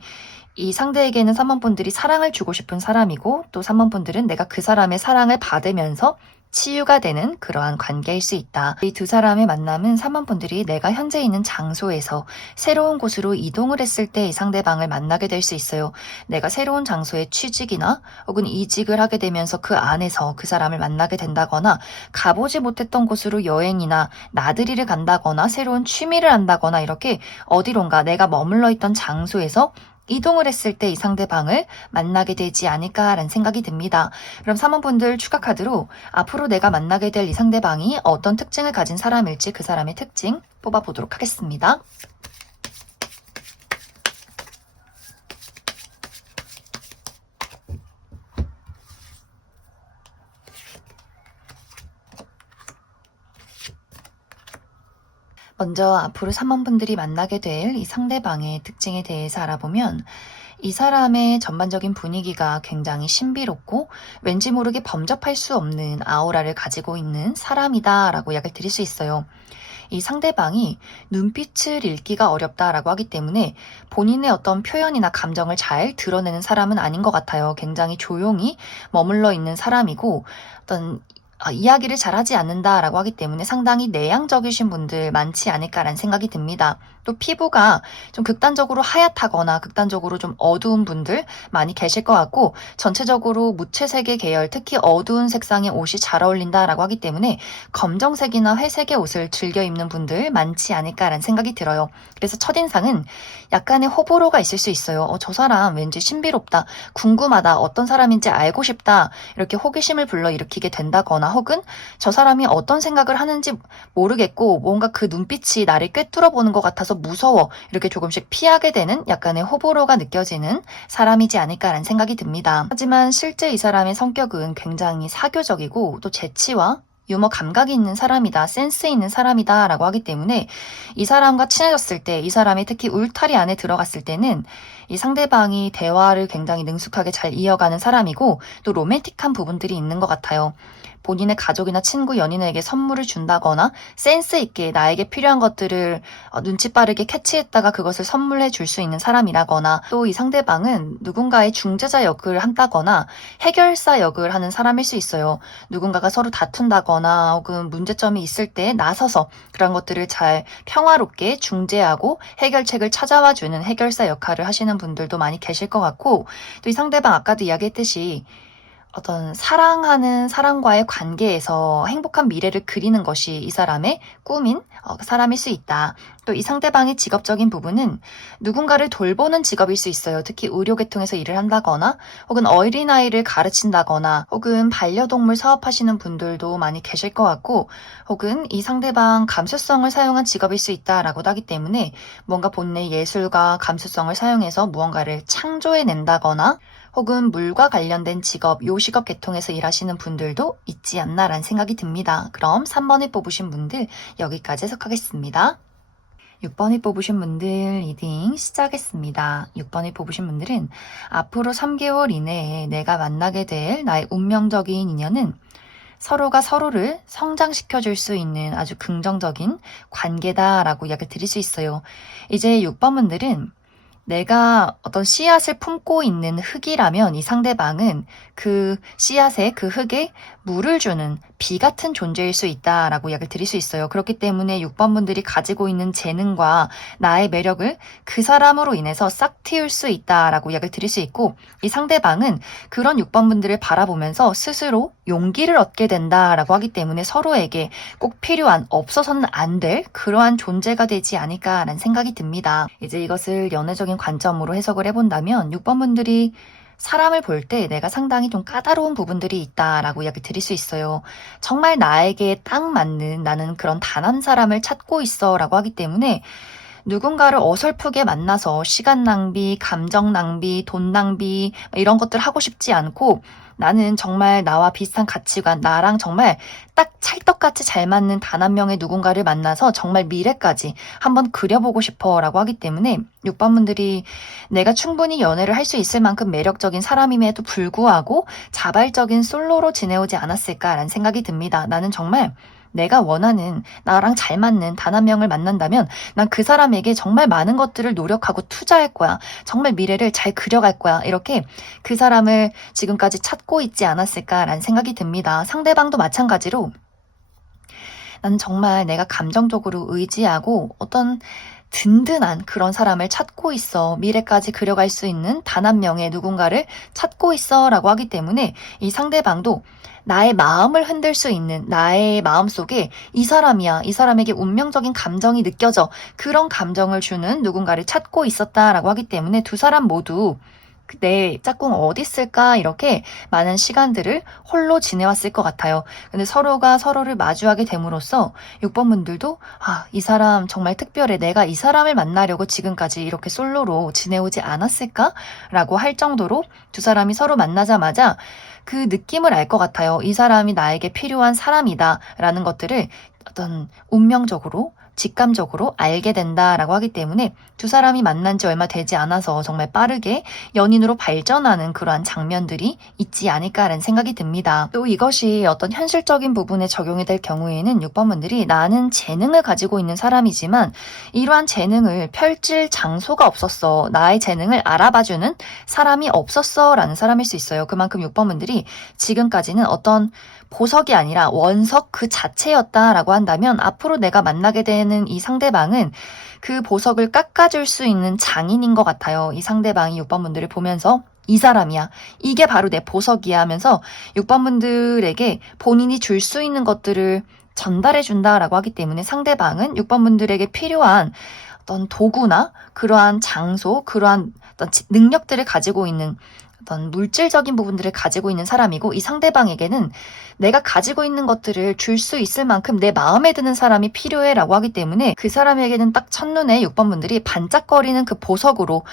이 상대에게는 사모분들이 사랑을 주고 싶은 사람이고 또 사모분들은 내가 그 사람의 사랑을 받으면서 치유가 되는 그러한 관계일 수 있다. 이 두 사람의 만남은 사모분들이 내가 현재 있는 장소에서 새로운 곳으로 이동을 했을 때 이 상대방을 만나게 될 수 있어요. 내가 새로운 장소에 취직이나 혹은 이직을 하게 되면서 그 안에서 그 사람을 만나게 된다거나 가보지 못했던 곳으로 여행이나 나들이를 간다거나 새로운 취미를 한다거나 이렇게 어디론가 내가 머물러 있던 장소에서 이동을 했을 때 이 상대방을 만나게 되지 않을까라는 생각이 듭니다. 그럼 사모분들 추가 카드로 앞으로 내가 만나게 될 이 상대방이 어떤 특징을 가진 사람일지 그 사람의 특징 뽑아보도록 하겠습니다. 먼저 앞으로 사모분들이 만나게 될 이 상대방의 특징에 대해서 알아보면 이 사람의 전반적인 분위기가 굉장히 신비롭고 왠지 모르게 범접할 수 없는 아우라를 가지고 있는 사람이다라고 이야기를 드릴 수 있어요. 이 상대방이 눈빛을 읽기가 어렵다라고 하기 때문에 본인의 어떤 표현이나 감정을 잘 드러내는 사람은 아닌 것 같아요. 굉장히 조용히 머물러 있는 사람이고 어떤 이야기를 잘하지 않는다라고 하기 때문에 상당히 내향적이신 분들 많지 않을까라는 생각이 듭니다. 또 피부가 좀 극단적으로 하얗다거나 극단적으로 좀 어두운 분들 많이 계실 것 같고 전체적으로 무채색의 계열, 특히 어두운 색상의 옷이 잘 어울린다라고 하기 때문에 검정색이나 회색의 옷을 즐겨 입는 분들 많지 않을까라는 생각이 들어요. 그래서 첫인상은 약간의 호불호가 있을 수 있어요. 저 사람 왠지 신비롭다, 궁금하다, 어떤 사람인지 알고 싶다 이렇게 호기심을 불러일으키게 된다거나 혹은 저 사람이 어떤 생각을 하는지 모르겠고 뭔가 그 눈빛이 나를 꿰뚫어 보는 것 같아서 무서워 이렇게 조금씩 피하게 되는 약간의 호불호가 느껴지는 사람이지 않을까라는 생각이 듭니다. 하지만 실제 이 사람의 성격은 굉장히 사교적이고 또 재치와 유머 감각이 있는 사람이다, 센스 있는 사람이다 라고 하기 때문에 이 사람과 친해졌을 때, 이 사람이 특히 울타리 안에 들어갔을 때는 이 상대방이 대화를 굉장히 능숙하게 잘 이어가는 사람이고 또 로맨틱한 부분들이 있는 것 같아요. 본인의 가족이나 친구, 연인에게 선물을 준다거나 센스 있게 나에게 필요한 것들을 눈치 빠르게 캐치했다가 그것을 선물해 줄 수 있는 사람이라거나 또 이 상대방은 누군가의 중재자 역을 한다거나 해결사 역을 하는 사람일 수 있어요. 누군가가 서로 다툰다거나 혹은 문제점이 있을 때 나서서 그런 것들을 잘 평화롭게 중재하고 해결책을 찾아와 주는 해결사 역할을 하시는 분들도 많이 계실 것 같고 또 이 상대방 아까도 이야기했듯이 어떤 사랑하는 사람과의 관계에서 행복한 미래를 그리는 것이 이 사람의 꿈인 사람일 수 있다. 또 이 상대방의 직업적인 부분은 누군가를 돌보는 직업일 수 있어요. 특히 의료계통에서 일을 한다거나 혹은 어린아이를 가르친다거나 혹은 반려동물 사업하시는 분들도 많이 계실 것 같고 혹은 이 상대방 감수성을 사용한 직업일 수 있다라고도 하기 때문에 뭔가 본인의 예술과 감수성을 사용해서 무언가를 창조해낸다거나 혹은 물과 관련된 직업, 요식업 계통에서 일하시는 분들도 있지 않나라는 생각이 듭니다. 그럼 3번을 뽑으신 분들 여기까지 해석하겠습니다. 6번을 뽑으신 분들 리딩 시작했습니다. 6번을 뽑으신 분들은 앞으로 3개월 이내에 내가 만나게 될 나의 운명적인 인연은 서로가 서로를 성장시켜 줄 수 있는 아주 긍정적인 관계다라고 이야기 드릴 수 있어요. 이제 6번 분들은 내가 어떤 씨앗을 품고 있는 흙이라면 이 상대방은 그 씨앗에 그 흙에 물을 주는 비 같은 존재일 수 있다라고 이야기를 드릴 수 있어요. 그렇기 때문에 6번 분들이 가지고 있는 재능과 나의 매력을 그 사람으로 인해서 싹 틔울 수 있다라고 이야기를 드릴 수 있고 이 상대방은 그런 6번 분들을 바라보면서 스스로 용기를 얻게 된다라고 하기 때문에 서로에게 꼭 필요한 없어서는 안 될 그러한 존재가 되지 않을까라는 생각이 듭니다. 이제 이것을 연애적인 관점으로 해석을 해본다면 6번 분들이 사람을 볼 때 내가 상당히 좀 까다로운 부분들이 있다라고 이야기 드릴 수 있어요. 정말 나에게 딱 맞는 나는 그런 단 한 사람을 찾고 있어 라고 하기 때문에 누군가를 어설프게 만나서 시간 낭비, 감정 낭비, 돈 낭비 이런 것들 하고 싶지 않고 나는 정말 나와 비슷한 가치관, 나랑 정말 딱 찰떡같이 잘 맞는 단 한 명의 누군가를 만나서 정말 미래까지 한번 그려보고 싶어 라고 하기 때문에 6번 분들이 내가 충분히 연애를 할 수 있을 만큼 매력적인 사람임에도 불구하고 자발적인 솔로로 지내오지 않았을까라는 생각이 듭니다. 나는 정말 내가 원하는 나랑 잘 맞는 단 한 명을 만난다면 난 그 사람에게 정말 많은 것들을 노력하고 투자할 거야. 정말 미래를 잘 그려갈 거야. 이렇게 그 사람을 지금까지 찾고 있지 않았을까라는 생각이 듭니다. 상대방도 마찬가지로 난 정말 내가 감정적으로 의지하고 어떤 든든한 그런 사람을 찾고 있어. 미래까지 그려갈 수 있는 단 한 명의 누군가를 찾고 있어 라고 하기 때문에 이 상대방도 나의 마음을 흔들 수 있는 나의 마음 속에 이 사람이야. 이 사람에게 운명적인 감정이 느껴져. 그런 감정을 주는 누군가를 찾고 있었다라고 하기 때문에 두 사람 모두 내 짝꿍 어디 있을까 이렇게 많은 시간들을 홀로 지내왔을 것 같아요. 근데 서로가 서로를 마주하게 됨으로써 6번 분들도 이 사람 정말 특별해. 내가 이 사람을 만나려고 지금까지 이렇게 솔로로 지내오지 않았을까? 라고 할 정도로 두 사람이 서로 만나자마자 그 느낌을 알 것 같아요. 이 사람이 나에게 필요한 사람이다 라는 것들을 어떤 운명적으로 직감적으로 알게 된다라고 하기 때문에 두 사람이 만난 지 얼마 되지 않아서 정말 빠르게 연인으로 발전하는 그러한 장면들이 있지 않을까라는 생각이 듭니다. 또 이것이 어떤 현실적인 부분에 적용이 될 경우에는 6번 분들이 나는 재능을 가지고 있는 사람이지만 이러한 재능을 펼칠 장소가 없었어. 나의 재능을 알아봐주는 사람이 없었어 라는 사람일 수 있어요. 그만큼 6번 분들이 지금까지는 어떤 보석이 아니라 원석 그 자체였다라고 한다면 앞으로 내가 만나게 되는 이 상대방은 그 보석을 깎아줄 수 있는 장인인 것 같아요. 이 상대방이 6번 분들을 보면서 이 사람이야. 이게 바로 내 보석이야 하면서 6번 분들에게 본인이 줄 수 있는 것들을 전달해 준다라고 하기 때문에 상대방은 6번 분들에게 필요한 어떤 도구나 그러한 장소, 그러한 어떤 능력들을 가지고 있는 어떤 물질적인 부분들을 가지고 있는 사람이고 이 상대방에게는 내가 가지고 있는 것들을 줄 수 있을 만큼 내 마음에 드는 사람이 필요해 라고 하기 때문에 그 사람에게는 딱 첫눈에 6번 분들이 반짝거리는 그 보석으로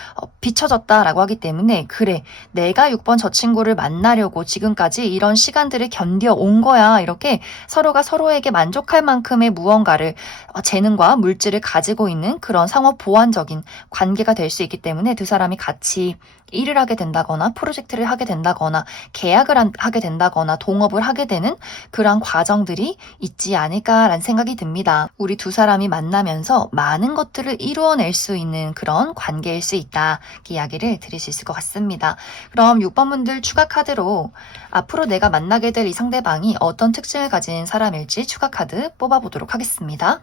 비춰졌다라고 하기 때문에 그래 내가 6번 저 친구를 만나려고 지금까지 이런 시간들을 견뎌온 거야 이렇게 서로가 서로에게 만족할 만큼의 무언가를 재능과 물질을 가지고 있는 그런 상호 보완적인 관계가 될 수 있기 때문에 두 사람이 같이 일을 하게 된다거나 프로젝트를 하게 된다거나 계약을 하게 된다거나 동업을 하게 되는 그런 과정들이 있지 않을까라는 생각이 듭니다. 우리 두 사람이 만나면서 많은 것들을 이루어낼 수 있는 그런 관계일 수 있다. 이야기를 드릴 수 있을 것 같습니다. 그럼 6번 분들 추가 카드로 앞으로 내가 만나게 될 이 상대방이 어떤 특징을 가진 사람일지 추가 카드 뽑아보도록 하겠습니다.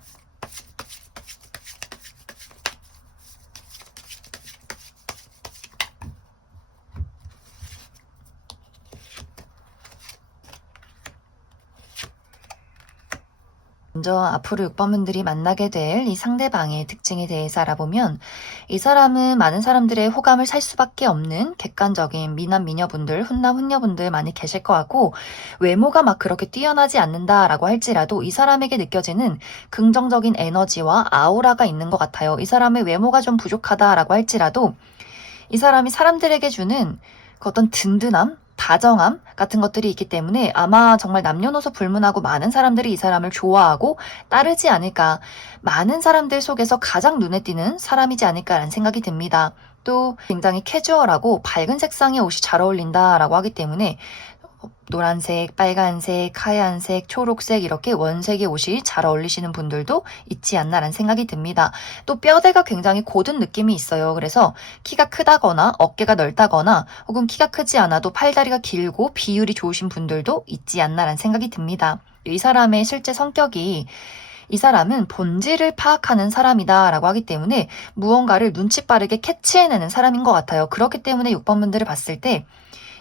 먼저 앞으로 6번분들이 만나게 될 이 상대방의 특징에 대해서 알아보면 이 사람은 많은 사람들의 호감을 살 수밖에 없는 객관적인 미남 미녀분들, 훈남 훈녀분들 많이 계실 것 같고 외모가 막 그렇게 뛰어나지 않는다라고 할지라도 이 사람에게 느껴지는 긍정적인 에너지와 아우라가 있는 것 같아요. 이 사람의 외모가 좀 부족하다라고 할지라도 이 사람이 사람들에게 주는 그 어떤 든든함, 다정함 같은 것들이 있기 때문에 아마 정말 남녀노소 불문하고 많은 사람들이 이 사람을 좋아하고 따르지 않을까. 많은 사람들 속에서 가장 눈에 띄는 사람이지 않을까라는 생각이 듭니다. 또 굉장히 캐주얼하고 밝은 색상의 옷이 잘 어울린다라고 하기 때문에 노란색, 빨간색, 하얀색, 초록색 이렇게 원색의 옷이 잘 어울리시는 분들도 있지 않나라는 생각이 듭니다. 또 뼈대가 굉장히 곧은 느낌이 있어요. 그래서 키가 크다거나 어깨가 넓다거나 혹은 키가 크지 않아도 팔다리가 길고 비율이 좋으신 분들도 있지 않나라는 생각이 듭니다. 이 사람의 실제 성격이 이 사람은 본질을 파악하는 사람이다라고 하기 때문에 무언가를 눈치 빠르게 캐치해내는 사람인 것 같아요. 그렇기 때문에 6번분들을 봤을 때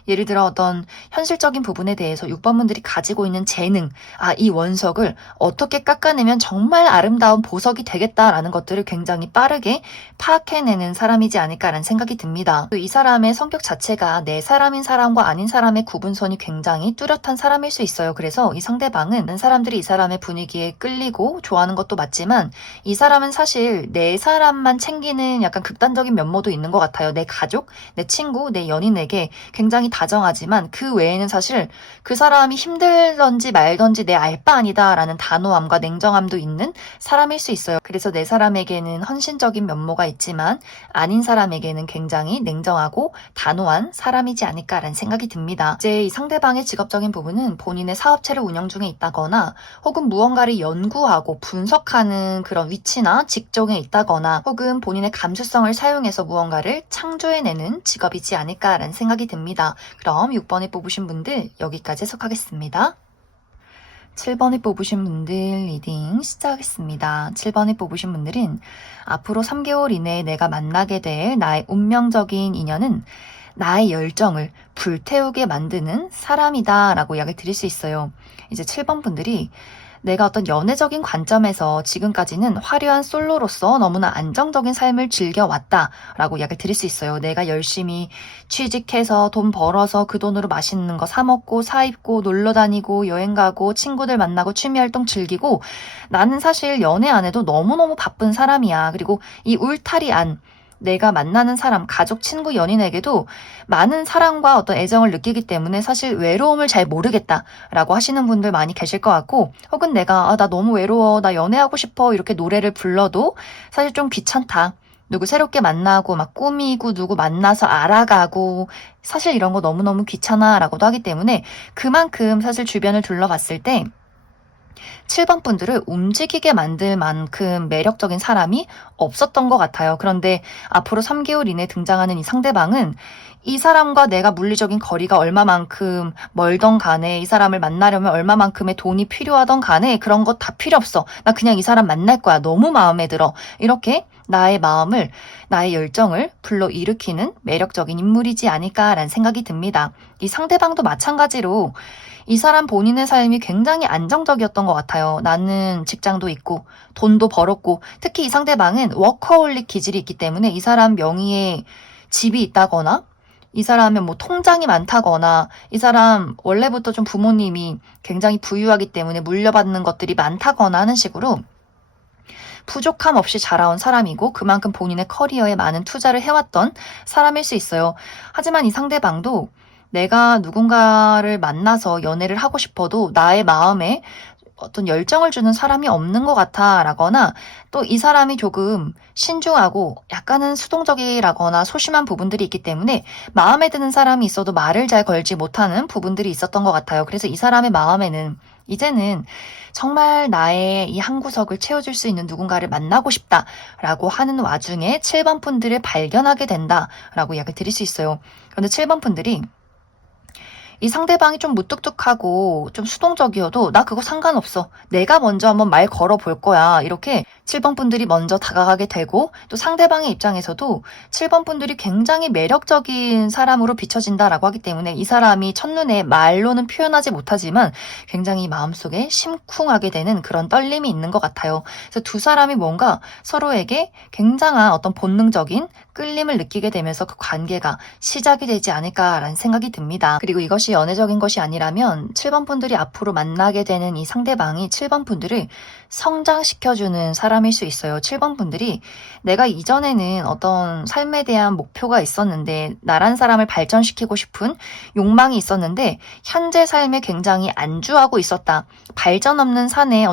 예를 들어 어떤 현실적인 부분에 대해서 6번분들이 가지고 있는 재능, 이 원석을 어떻게 깎아내면 정말 아름다운 보석이 되겠다라는 것들을 굉장히 빠르게 파악해내는 사람이지 않을까라는 생각이 듭니다. 또 이 사람의 성격 자체가 내 사람인 사람과 아닌 사람의 구분선이 굉장히 뚜렷한 사람일 수 있어요. 그래서 이 상대방은 다른 사람들이 이 사람의 분위기에 끌리고 좋아하는 것도 맞지만 이 사람은 사실 내 사람만 챙기는 약간 극단적인 면모도 있는 것 같아요. 내 가족, 내 친구, 내 연인에게 굉장히 다정하지만 그 외에는 사실 그 사람이 힘들던지 말던지 내 알 바 아니다라는 단호함과 냉정함도 있는 사람일 수 있어요. 그래서 내 사람에게는 헌신적인 면모가 있지만 아닌 사람에게는 굉장히 냉정하고 단호한 사람이지 않을까라는 생각이 듭니다. 이제 이 상대방의 직업적인 부분은 본인의 사업체를 운영 중에 있다거나 혹은 무언가를 연구하고 분석하는 그런 위치나 직종에 있다거나 혹은 본인의 감수성을 사용해서 무언가를 창조해내는 직업이지 않을까라는 생각이 듭니다. 그럼 6번에 뽑으신 분들 여기까지 해석하겠습니다. 7번에 뽑으신 분들 리딩 시작하겠습니다. 7번에 뽑으신 분들은 앞으로 3개월 이내에 내가 만나게 될 나의 운명적인 인연은 나의 열정을 불태우게 만드는 사람이다 라고 이야기 드릴 수 있어요. 이제 7번 분들이 내가 어떤 연애적인 관점에서 지금까지는 화려한 솔로로서 너무나 안정적인 삶을 즐겨왔다라고 이야기를 드릴 수 있어요. 내가 열심히 취직해서 돈 벌어서 그 돈으로 맛있는 거 사 먹고 사 입고 놀러 다니고 여행 가고 친구들 만나고 취미 활동 즐기고 나는 사실 연애 안 해도 너무너무 바쁜 사람이야. 그리고 이 울타리 안 내가 만나는 사람, 가족, 친구, 연인에게도 많은 사랑과 어떤 애정을 느끼기 때문에 사실 외로움을 잘 모르겠다라고 하시는 분들 많이 계실 것 같고 혹은 내가 나 너무 외로워, 나 연애하고 싶어 이렇게 노래를 불러도 사실 좀 귀찮다. 누구 새롭게 만나고 막 꾸미고 누구 만나서 알아가고 사실 이런 거 너무너무 귀찮아라고도 하기 때문에 그만큼 사실 주변을 둘러봤을 때 7번 분들을 움직이게 만들 만큼 매력적인 사람이 없었던 것 같아요. 그런데 앞으로 3개월 이내에 등장하는 이 상대방은 이 사람과 내가 물리적인 거리가 얼마만큼 멀던 간에 이 사람을 만나려면 얼마만큼의 돈이 필요하던 간에 그런 거 다 필요 없어. 나 그냥 이 사람 만날 거야. 너무 마음에 들어. 이렇게 나의 마음을, 나의 열정을 불러일으키는 매력적인 인물이지 않을까라는 생각이 듭니다. 이 상대방도 마찬가지로 이 사람 본인의 삶이 굉장히 안정적이었던 것 같아요. 나는 직장도 있고 돈도 벌었고 특히 이 상대방은 워커홀릭 기질이 있기 때문에 이 사람 명의의 집이 있다거나 이 사람은 뭐 통장이 많다거나 이 사람 원래부터 좀 부모님이 굉장히 부유하기 때문에 물려받는 것들이 많다거나 하는 식으로 부족함 없이 자라온 사람이고 그만큼 본인의 커리어에 많은 투자를 해왔던 사람일 수 있어요. 하지만 이 상대방도 내가 누군가를 만나서 연애를 하고 싶어도 나의 마음에 어떤 열정을 주는 사람이 없는 것 같아 라거나 또 이 사람이 조금 신중하고 약간은 수동적이라거나 소심한 부분들이 있기 때문에 마음에 드는 사람이 있어도 말을 잘 걸지 못하는 부분들이 있었던 것 같아요. 그래서 이 사람의 마음에는 이제는 정말 나의 이 한 구석을 채워줄 수 있는 누군가를 만나고 싶다라고 하는 와중에 7번 분들을 발견하게 된다라고 이야기 드릴 수 있어요. 그런데 7번 분들이 이 상대방이 좀 무뚝뚝하고 좀 수동적이어도 나 그거 상관없어. 내가 먼저 한번 말 걸어볼 거야. 이렇게 7번 분들이 먼저 다가가게 되고 또 상대방의 입장에서도 7번 분들이 굉장히 매력적인 사람으로 비춰진다라고 하기 때문에 이 사람이 첫눈에 말로는 표현하지 못하지만 굉장히 마음속에 심쿵하게 되는 그런 떨림이 있는 것 같아요. 그래서 두 사람이 뭔가 서로에게 굉장한 어떤 본능적인 끌림을 느끼게 되면서 그 관계가 시작이 되지 않을까라는 생각이 듭니다. 그리고 이것이 연애적인 것이 아니라면 7번 분들이 앞으로 만나게 되는 이 상대방이 7번 분들을 성장시켜주는 사람일 수 있어요. 7번 분들이 내가 이전에는 어떤 삶에 대한 목표가 있었는데 나란 사람을 발전시키고 싶은 욕망이 있었는데 현재 삶에 굉장히 안주하고 있었다. 발전 없는 삶에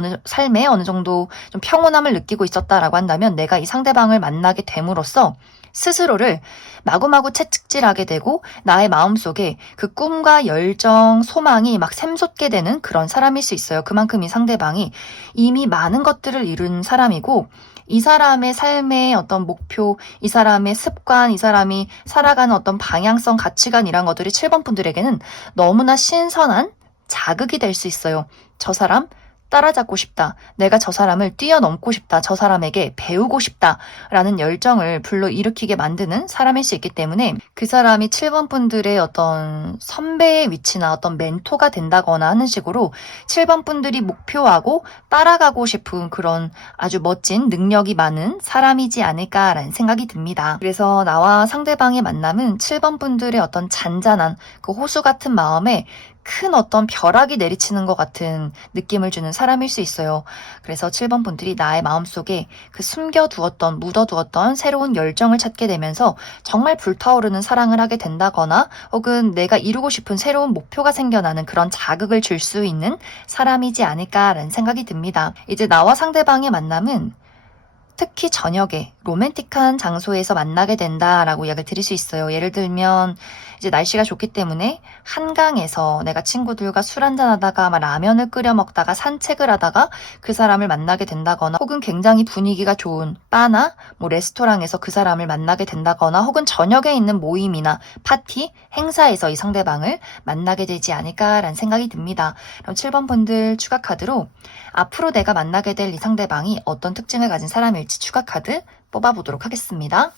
어느 정도 좀 평온함을 느끼고 있었다라고 한다면 내가 이 상대방을 만나게 됨으로써 스스로를 마구마구 채찍질하게 되고 나의 마음속에 그 꿈과 열정, 소망이 막 샘솟게 되는 그런 사람일 수 있어요. 그만큼 이 상대방이 이미 많은 것들을 이룬 사람이고 이 사람의 삶의 어떤 목표, 이 사람의 습관, 이 사람이 살아가는 어떤 방향성, 가치관 이란 것들이 7번 분들에게는 너무나 신선한 자극이 될 수 있어요. 저 사람 따라잡고 싶다. 내가 저 사람을 뛰어넘고 싶다. 저 사람에게 배우고 싶다. 라는 열정을 불러일으키게 만드는 사람일 수 있기 때문에 그 사람이 7번 분들의 어떤 선배의 위치나 어떤 멘토가 된다거나 하는 식으로 7번 분들이 목표하고 따라가고 싶은 그런 아주 멋진 능력이 많은 사람이지 않을까라는 생각이 듭니다. 그래서 나와 상대방의 만남은 7번 분들의 어떤 잔잔한 그 호수 같은 마음에 큰 어떤 벼락이 내리치는 것 같은 느낌을 주는 사람일 수 있어요. 그래서 7번 분들이 나의 마음속에 그 숨겨두었던, 묻어두었던 새로운 열정을 찾게 되면서 정말 불타오르는 사랑을 하게 된다거나 혹은 내가 이루고 싶은 새로운 목표가 생겨나는 그런 자극을 줄 수 있는 사람이지 않을까라는 생각이 듭니다. 이제 나와 상대방의 만남은 특히 저녁에 로맨틱한 장소에서 만나게 된다라고 이야기를 드릴 수 있어요. 예를 들면 이제 날씨가 좋기 때문에 한강에서 내가 친구들과 술 한잔하다가 막 라면을 끓여 먹다가 산책을 하다가 그 사람을 만나게 된다거나 혹은 굉장히 분위기가 좋은 바나 뭐 레스토랑에서 그 사람을 만나게 된다거나 혹은 저녁에 있는 모임이나 파티, 행사에서 이 상대방을 만나게 되지 않을까라는 생각이 듭니다. 그럼 7번 분들 추가 카드로 앞으로 내가 만나게 될 이 상대방이 어떤 특징을 가진 사람일지 추가 카드 뽑아보도록 하겠습니다.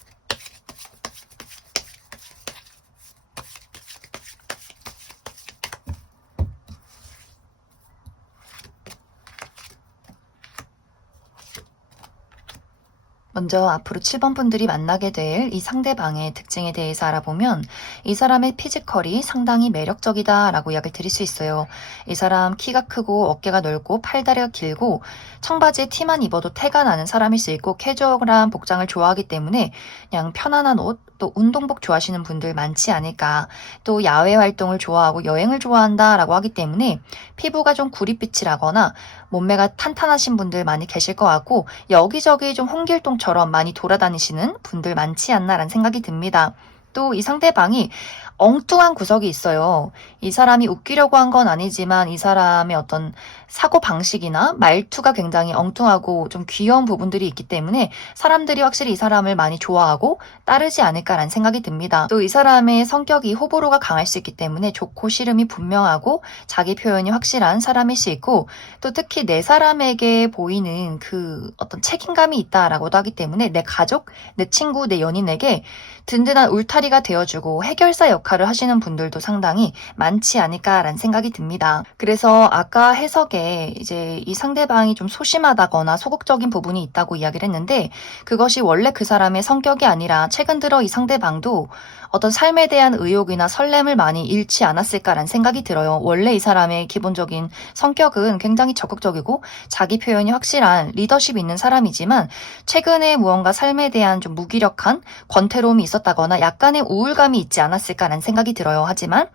먼저 앞으로 7번 분들이 만나게 될 이 상대방의 특징에 대해서 알아보면 이 사람의 피지컬이 상당히 매력적이다라고 이야기를 드릴 수 있어요. 이 사람 키가 크고 어깨가 넓고 팔다리가 길고 청바지에 티만 입어도 태가 나는 사람일 수 있고 캐주얼한 복장을 좋아하기 때문에 그냥 편안한 옷, 또 운동복 좋아하시는 분들 많지 않을까. 또 야외 활동을 좋아하고 여행을 좋아한다라고 하기 때문에 피부가 좀 구릿빛이라거나 몸매가 탄탄하신 분들 많이 계실 것 같고 여기저기 좀 홍길동처럼 많이 돌아다니시는 분들 많지 않나라는 생각이 듭니다. 또 이 상대방이 엉뚱한 구석이 있어요. 이 사람이 웃기려고 한 건 아니지만 이 사람의 어떤 사고 방식이나 말투가 굉장히 엉뚱하고 좀 귀여운 부분들이 있기 때문에 사람들이 확실히 이 사람을 많이 좋아하고 따르지 않을까라는 생각이 듭니다. 또 이 사람의 성격이 호불호가 강할 수 있기 때문에 좋고 싫음이 분명하고 자기 표현이 확실한 사람일 수 있고 또 특히 내 사람에게 보이는 그 어떤 책임감이 있다라고도 하기 때문에 내 가족, 내 친구, 내 연인에게 든든한 울타리가 되어주고 해결사 역할을 하시는 분들도 상당히 많지 않을까라는 생각이 듭니다. 그래서 아까 해석에 이제 이 상대방이 좀 소심하다거나 소극적인 부분이 있다고 이야기를 했는데 그것이 원래 그 사람의 성격이 아니라 최근 들어 이 상대방도 어떤 삶에 대한 의욕이나 설렘을 많이 잃지 않았을까라는 생각이 들어요. 원래 이 사람의 기본적인 성격은 굉장히 적극적이고 자기 표현이 확실한 리더십이 있는 사람이지만 최근에 무언가 삶에 대한 좀 무기력한 권태로움이 있었다거나 약간의 우울감이 있지 않았을까라는 생각이 들어요. 하지만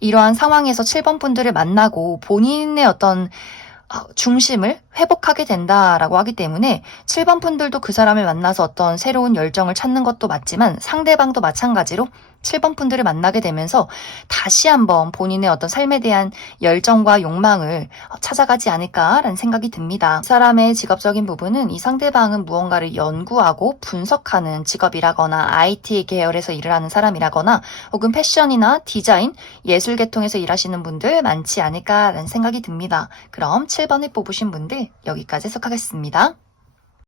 이러한 상황에서 7번 분들을 만나고 본인의 어떤 중심을 회복하게 된다라고 하기 때문에 7번 분들도 그 사람을 만나서 어떤 새로운 열정을 찾는 것도 맞지만 상대방도 마찬가지로 7번 분들을 만나게 되면서 다시 한번 본인의 어떤 삶에 대한 열정과 욕망을 찾아가지 않을까라는 생각이 듭니다. 이 사람의 직업적인 부분은 이 상대방은 무언가를 연구하고 분석하는 직업이라거나 IT 계열에서 일을 하는 사람이라거나 혹은 패션이나 디자인, 예술 계통에서 일하시는 분들 많지 않을까라는 생각이 듭니다. 그럼 7번을 뽑으신 분들 여기까지 해석하겠습니다.